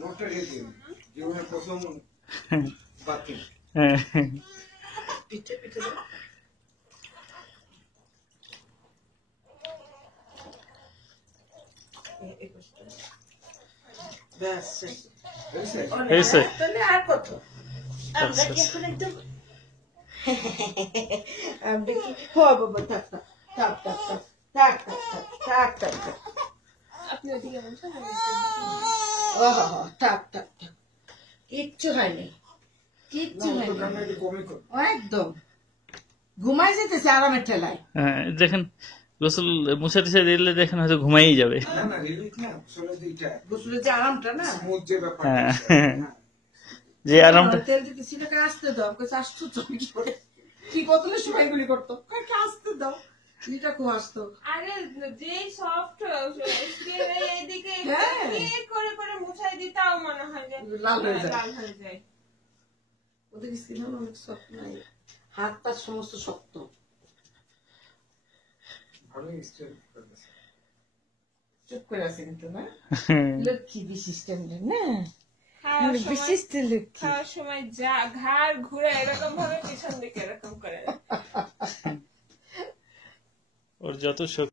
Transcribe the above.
নোটটা রেখে জীবনের প্রথম বাথরুম পিঠে পিঠে আর কত আমরা কি এখন একদম আমরা কি বাবা থাক থাক থাক থাক থাক থাক থাক থাক আপনি ওদিকে বলছেন থাক থাক থাক কিচ্ছু হয়নি কিচ্ছু হয়নি একদম ঘুমাই যেতেছে আরামের ঠেলায়। দেখেন গোসল মুছে টুছে দিলে দেখেন হয়তো ঘুমাই যাবে। গোসলের যে আরামটা না যে আরামটা তেল দিতে সিনেকে আসতে দাও আসতো তুমি কি করে কি বদলে সময় গুলি করতো আসতে দাও এটা খুব আসতো। আরে যেই সফট এইদিকে করে করে মুছাই দিতাও মনে হয় যে লাল হয়ে যায় ওদের স্কিন অনেক সফট নাই হাত পা সমস্ত শক্ত চুপ করে আছে কিন্তু না লক্ষ্মী বিশিষ্ট না বিশিষ্ট লক্ষ্মী খাওয়ার সময় যা ঘাড় ঘুরে এরকম ভাবে পিছন দিকে এরকম করে ওর যত